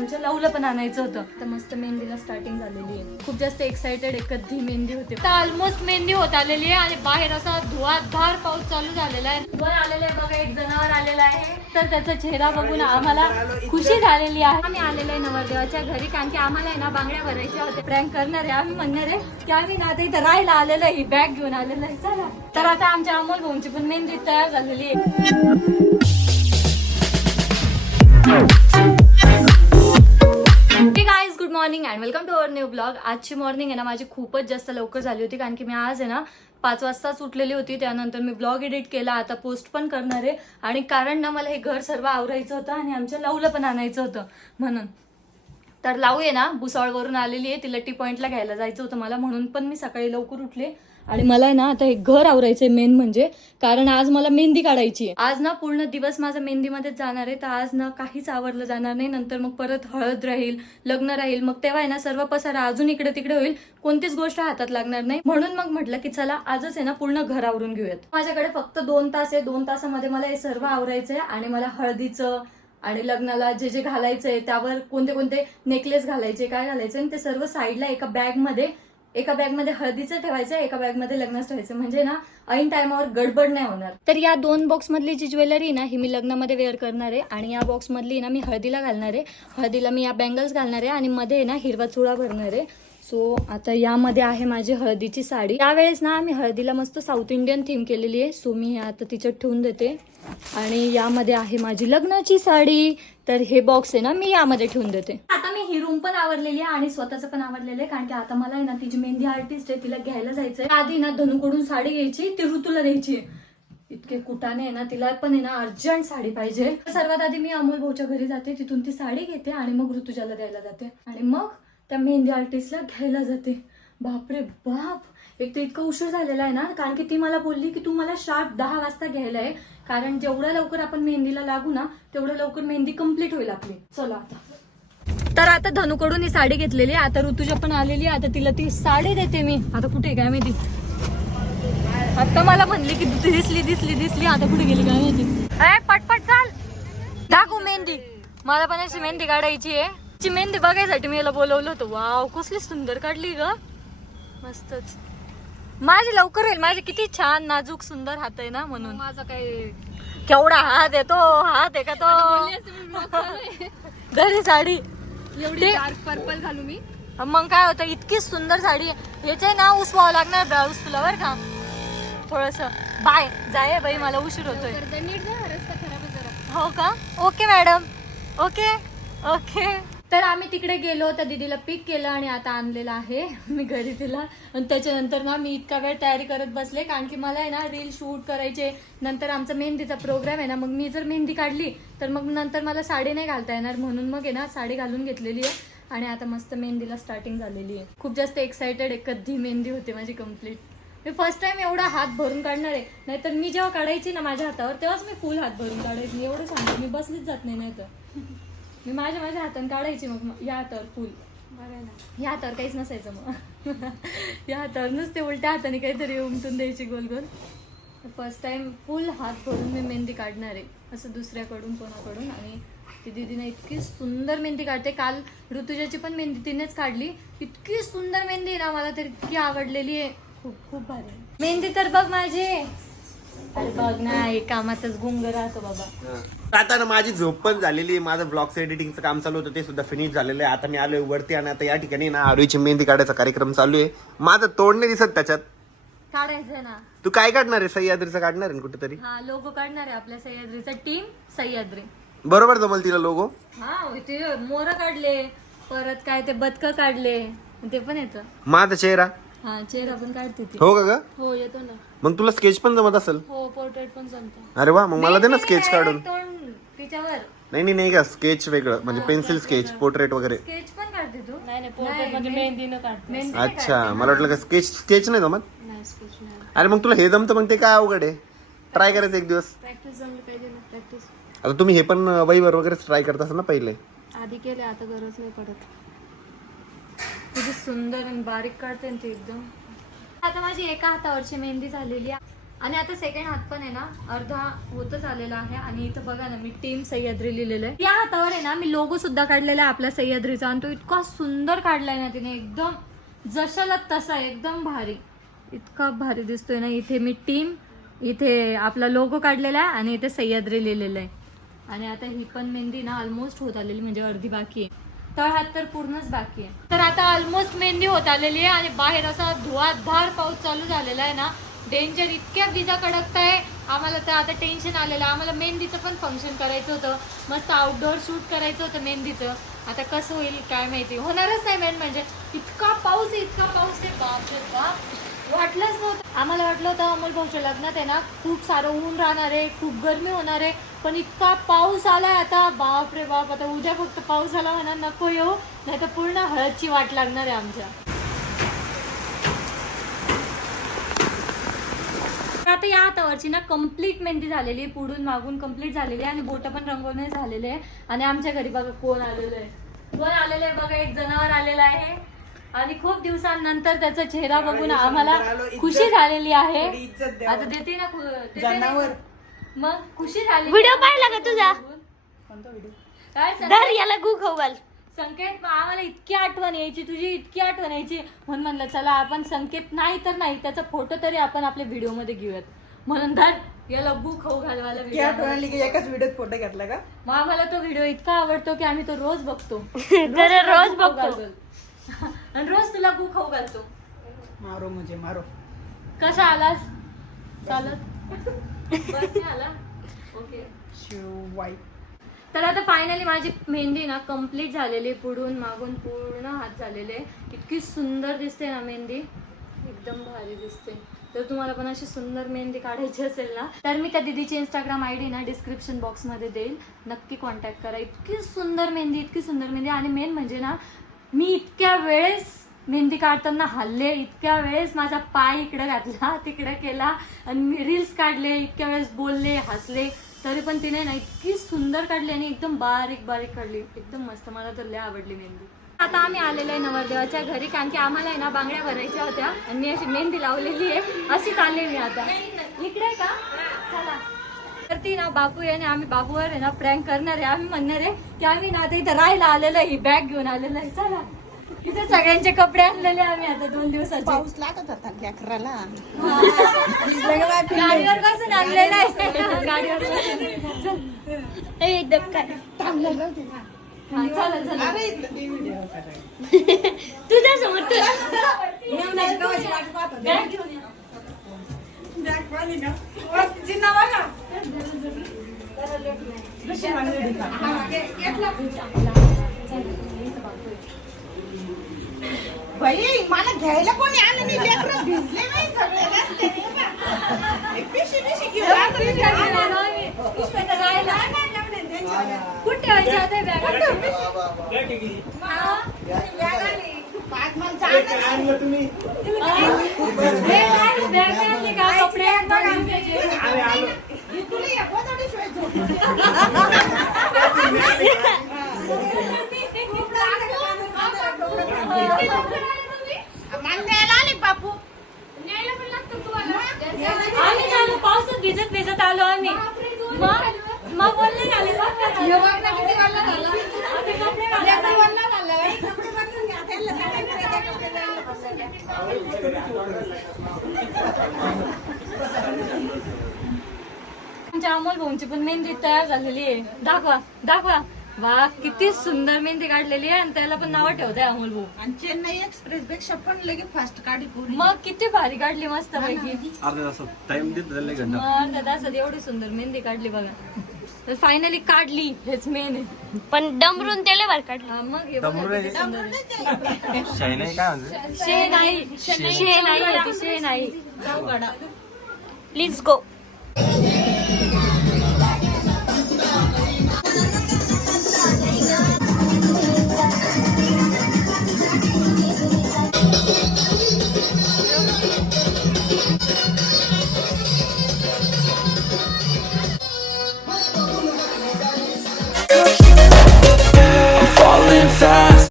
आमच्या लवलं पण आणायचं होतं. तर मस्त मेहंदीला स्टार्टिंग झालेली आहे. खूप जास्त एक्साइटेड आहे कधी मेहंदी होते. तर ऑलमोस्ट मेहंदी होत आलेली आहे आणि बाहेर असा धुवाधार पाऊस चालू झालेला आहे. वर आलेलं आहे बघा एक जनावर आलेलं आहे. तर त्याचा चेहरा बघून आम्हाला खुशी झालेली आहे. आम्ही आलेलो आहे नवरदेवाच्या घरी कारण की आम्हाला आहे ना बांगड्या भरायच्या होत्या. प्रँक करणार आहे आम्ही म्हणणार आहे की आम्ही ना इथं राहायला आलेलो आहे ही बॅग घेऊन आलेलो आहे. चला. तर आता आमच्या अमोल भाऊंची पण मेहंदी तयार झालेली आहे. Morning and welcome to our new blog आजची मॉर्निंग आहे ना माझी खूपच जास्त लवकर झाली होती कारण की मी आज आहे ना पाच वाजताच उठलेली होती. त्यानंतर मी ब्लॉग एडिट केला आता पोस्ट पण करणार आहे. आणि कारण ना मला हे घर सर्व आवरायचं होतं आणि आमच्या लवलं पण आणायचं होतं म्हणून. तर लावू आहे ना भुसावळवरून आलेली आहे तिला टी पॉईंटला घ्यायला जायचं होतं मला म्हणून पण मी सकाळी लवकर उठले. आणि मला आहे ना आता हे घर आवरायचंय मेन म्हणजे कारण आज मला मेहंदी काढायची आहे. आज ना पूर्ण दिवस माझा मेहंदीमध्येच जाणार आहे तर आज ना काहीच आवरलं जाणार नाही. नंतर मग परत हळद राहील लग्न राहील मग तेव्हा आहे ना सर्व पसारा अजून इकडे तिकडे होईल. कोणतीच गोष्ट हातात लागणार नाही. म्हणून मग म्हटलं की चला आजच आहे ना पूर्ण घर आवरून घेऊयात. माझ्याकडे फक्त दोन तास आहे. दोन तासामध्ये मला हे सर्व आवरायचंय आणि मला हळदीचं आणि लग्नाला जे जे घालायचंय त्यावर कोणते कोणते नेकलेस घालायचे काय घालायचे आणि ते सर्व साईडला एका बॅगमध्ये एका बॅगमध्ये हळदीचं ठेवायचं एका बॅगमध्ये लग्नच ठेवायचं. म्हणजे ना ऐन टायमावर गडबड नाही होणार. तर या दोन बॉक्स मधली जी ज्वेलरी ना ही मी लग्नामध्ये वेअर करणार आहे. आणि या बॉक्स मधली ना मी हळदीला घालणार आहे. हळदीला मी या बँगल्स घालणार आहे. आणि मध्ये ना हिरवा चुडा भरणार आहे. सो आता यामध्ये आहे माझी हळदीची साडी. त्यावेळेस ना मी हळदीला मस्त साऊथ इंडियन थीम केलेली आहे. सो मी आता तिच्यात ठेवून देते. आणि यामध्ये आहे माझी लग्नाची साडी. तर हे बॉक्स आहे ना मी यामध्ये ठेवून देते. आता मी ही रूम पण आवडलेली आहे आणि स्वतःच पण आवडलेलं आहे कारण की आता मला आहे ना तिची मेहंदी आर्टिस्ट आहे तिला घ्यायला जायचंय. आधी ना धनुकडून साडी घ्यायची ती ऋतूला द्यायची. इतके कुटाने आहे ना तिला पण आहे ना अर्जंट साडी पाहिजे. सर्वात आधी मी अमोल भाऊच्या घरी जाते तिथून ती साडी घेते आणि मग ऋतुजाला द्यायला जाते. आणि मग त्या मेहंदी आर्टिस्टला घ्यायला जाते. बापरे बाप! एक तर इतका उशीर झालेला आहे ना कारण की ती मला बोलली की तू मला शार्प दहा वाजता घ्यायला आहे कारण जेवढ्या लवकर आपण मेहंदीला लागू ना तेवढ्या लवकर मेहंदी कंप्लीट होईल आपली. चला आता. तर आता धनुकडून ही साडी घेतलेली आहे आता ऋतुजा पण आलेली आहे आता तिला ती साडी देते मी. आता कुठे काय माहिती? आता मला म्हणली की दिसली दिसली दिसली आता कुठे गेली काय माहिती? अरे पटपट चाल. दाखवू मेहंदी. मला पण अशी मेहंदी काढायची आहे. ची मेहंदी बघायसाठी मी याला बोलवलं होतं. वाव कसली सुंदर काढली ग. मस्तच. माझी लवकर होईल. माझे किती छान नाजूक सुंदर हात आहे ना म्हणून. माझा काय केवढा हात आहे तो हात आहे का तो? घरी साडी. एवढी डार्क पर्पल घालू मी. मग काय होतं इतकी सुंदर साडी. याचे ना उसवावं लागणार ब्लाऊज तुला बरं का? थोडस. बाय. जाय बाई मला उशीर होतोय. हो का? Okay madam. ओके? ओके. तर आम्ही तिकडे गेलो त्या दिदीला पिक केलं आणि आता आणलेलं आहे. मी घरी तिला. आणि त्याच्यानंतर ना मी इतका वेळ तयारी करत बसले कारण की मला आहे ना रील शूट करायचे नंतर आमचा मेहंदीचा प्रोग्राम आहे ना मग मी जर मेहंदी काढली तर मग नंतर मला साडी नाही घालता येणार. म्हणून मग आहे ना साडी घालून घेतलेली आहे. आणि आता मस्त मेहंदीला स्टार्टिंग झालेली आहे. खूप जास्त एक्सायटेड आहे कधी मेहंदी होते माझी कंप्लीट मी फर्स्ट टाइम एवढा हात भरून काढणार आहे. नाहीतर मी जेव्हा काढायची ना माझ्या हातावर तेव्हाच मी फुल हात भरून काढायची. एवढं सांगते मी बसलीच जात नाही नाहीतर. मी माझ्या माझ्या हाताने काढायची मग या हातावर फुल. या हातावर काहीच नसायचं मग. या हातावर नुसते उलट्या हाताने काहीतरी उमटून द्यायची गोल गोल फर्स्ट टाइम फुल हात भरून मी मेहंदी काढणार आहे असं दुसऱ्याकडून कोणाकडून. आणि ती दीदीने इतकी सुंदर मेहंदी काढते. काल ऋतुजाची पण मेहंदी तिनेच काढली. इतकी सुंदर मेहंदी ना मला तर इतकी आवडलेली आहे. खूप खूप भारी. मेहंदी तर बघ माझी. अरे बघ ना एक कामातच गुंग राहतो बाबा. आता ना माझी झोप पण झालेली आहे. माझं ब्लॉग्स एडिटिंगचं काम चालू होतं ते सुद्धा फिनिश झालेलं आहे. आता मी आलोय वरती आणि आता या ठिकाणी ना आरोईची मेहंदी काढायचा कार्यक्रम चालू आहे. माझं तोंड नाही दिसत त्याच्यात. काढायचं ना. तू काय काढणार आहे? सह्याद्रीचं काढणार आहे ना कुठेतरी? हा लोगो काढणार आहे आपल्या सह्याद्रीचा. टीम सह्याद्री. बरोबर जमल तिला लोगो हा ते मोर काढले परत काय ते बदक काढले ते पण येतं. माझा चेहरा. हा चेहरा पण काढते ती. हो का ग? हो येतो ना. मग तुला स्केच पण जमत असेल? हो पोर्ट्रेट पण जमतो. अरे वा मग मला दे ना स्केच काढून. तोंड तिच्यावर. नाही नाही नाही का स्केच वेगळं. म्हणजे पेन्सिल स्केच पोर्ट्रेट वगैरे. स्केच पण काढते तू? नाही नाही पोर्ट्रेट काढतो. मेहंदी अच्छा मला वाटलं का स्केच स्केच नाही जमत? नाही स्केच नाही. अरे मग तुला हे जमतं मग ते काय अवघड आहे? ट्राय करायचं एक दिवस. प्रॅक्टिस जमली पाहिजे ना प्रॅक्टिस आता तुम्ही हे पण वहीवर वगैरे ट्राय करत असाल ना पहिले? आधी केले आता गरज नाही पडत. किती सुंदर आणि बारीक काढते ना ती एकदम. आता माझी एका हातावरची मेहंदी झालेली आहे. आणि आता सेकंड हात पण आहे ना अर्धा होतच आलेला आहे. आणि इथं बघा ना मी टीम सह्याद्री लिहिलेलं आहे. या हातावर आहे ना मी लोगो सुद्धा काढलेला आहे आपल्या सह्याद्रीचा. आणि तो इतका सुंदर काढलाय ना तिने एकदम जशाला तसा एकदम भारी. इतका भारी दिसतोय ना इथे मी टीम इथे आपला लोगो काढलेला आहे आणि इथे सह्याद्री लिहिलेलं आहे. आणि आता ही पण मेहंदी ना ऑलमोस्ट होत आलेली म्हणजे अर्धी बाकी आहे. तळहात तर पूर्णच बाकी आहे. तर आता ऑलमोस्ट मेहंदी होत आलेली आहे आणि बाहेर असा धुवाधार पाऊस चालू झालेला आहे ना डेंजर इतक्या विजा कडकत आहे. आम्हाला तर आता टेन्शन आलेलं आम्हाला मेहंदीचं पण फंक्शन करायचं होतं. मस्त आउटडोअर शूट करायचं होतं मेहंदीचं. आता कसं होईल काय माहिती. होणारच नाही मेन म्हणजे. इतका पाऊस आहे इतका पाऊस आहे. बापरे बाप. वाटलंच नव्हतं. आम्हाला वाटलं होतं अमोल भाऊच्या लग्नात आहे ना खूप सारं ऊन राहणार आहे खूप गरमी होणार आहे पण इतका पाऊस आलाय आता. बाप रे बाप आता उद्या फक्त पाऊस आला म्हणा नको येऊ. नाही तर पूर्ण हळदची वाट लागणार आहे आमच्या. आता या हातावरची ना कंप्लीट मेहंदी झालेली आहे पुढून मागून कंप्लीट झालेली आहे आणि बोट पण रंगवणे झालेले आहे. आणि आमच्या घरी बघा कोण आलेलं आहे? कोण आलेलं आहे? बघा एक जनावर आलेलं आहे. आणि खूप दिवसांनंतर त्याचा चेहरा बघून आम्हाला खुशी झालेली आहे. आता देते ना देते ना. मग खुशी झाली व्हिडिओ पाहिला का तुझा? काय सांग- याला गु खाऊ घाल संकेत आम्हाला इतकी आठवण यायची तुझी इतकी आठवण यायची. म्हणून म्हणलं चला आपण संकेत नाही तर नाही त्याचा फोटो तरी आपण आपल्या व्हिडिओमध्ये घेऊयात. म्हणून धर याला बू खाऊ घालवायला की video आठवण आली की एकाच व्हिडिओत फोटो घेतला का? मग आम्हाला तो व्हिडिओ इतका आवडतो की आम्ही तो रोज बघतो. रोज बघतो. घालतो. आणि रोज तुला गू खाऊ घालतो. मारो मुझे मारो. कसा आलास? चालत. बसने आला. ओके. शिवाई तर आता फायनली माझी मेहंदी ना कंप्लीट झालेली पुढून मागून पूर्ण हात झालेले. इतकी सुंदर दिसते ना मेहंदी. एकदम भारी दिसते. तर तुम्हाला पण अशी सुंदर मेहंदी काढायची असेल ना तर मी त्या दिदीची इंस्टाग्राम आय डी ना डिस्क्रिप्शन बॉक्समध्ये देईल. नक्की कॉन्टॅक्ट करा. इतकी सुंदर मेहंदी इतकी सुंदर मेहंदी. आणि मेन म्हणजे ना मी इतक्या वेळेस मेहंदी काढताना हल्ले इतक्या वेळेस माझा पाय इकडे घातला तिकडे केला आणि मी रील्स काढले इतक्या वेळेस बोलले हसले तरी पण तिने ना इतकी सुंदर काढली आणि एकदम बारीक बारीक काढली. एकदम मस्त. मला तर लय आवडली मेहंदी. आता आम्ही आलेलो आहे नवरदेवाच्या घरी कारण की आम्हाला आहे ना बांगड्या भरायच्या होत्या आणि मी अशी मेहंदी लावलेली आहे. अशीच आले मी आता. इकडे का? चला. ती ना बापू आहे आणि आम्ही बाबूवर आहे ना प्रँक करणार आहे. आम्ही म्हणणार आहे की आम्ही ना आता इथं राहायला आलेलो ही बॅग घेऊन आलेलो आहे. चला. इथे सगळ्यांचे कपडे आणलेले आम्ही आता दोन दिवसाचे. पाऊस लागत होता लेकराला. गाडीवर बसून आणलेलं आहे. गाडीवर बसून. चल. एकदम काय हा, चला चला. तुझ्या समोर बॅग घेऊन या. बाई मला घ्यायला कोणी आलं नाही लेकरं भिजले नाही सगळे रस्त्याने बा. एक पिशवी पिशवी घेऊन आलं नाही. पिशव्या तर राहिल्या. कुठे ठेवायच्या होत्या बॅगा? पाच मला चालत नाही. हे नाही, बॅग नाही आणली का? कपडे आहेत बघ आमच्याचे. तुला या गोधडीशिवाय झोप मला न्यायला आले बापू आम्ही झालो पावसात भिजत भिजत आलो आम्ही. मग मग बोलले झाले बघ. आमच्या अमोल भाऊंची पण मेहंदी तयार झालेली आहे. दाखवा दाखवा. वा किती सुंदर मेहंदी काढलेली आहे आणि त्याला पण नाव ठेवत आहे अमोल भाऊ. आणि चेन्नई एक्सप्रेस पेक्षा पण लगे फास्ट गाडी पूर्ण मग किती भारी काढली मस्त पैकी. अर्धा तास टाइम देत झाले घंटा. मग अर्ध्या तासात एवढी सुंदर मेहंदी काढली बघा. तर फायनली काढली हेच मेन आहे. पण डमरून त्याला बाहेर काढलं. हा, मग हे बघा किती सुंदर आहे. शाही नाही काय म्हणते? शे नाही शे नाही ती, शे नाही. Please go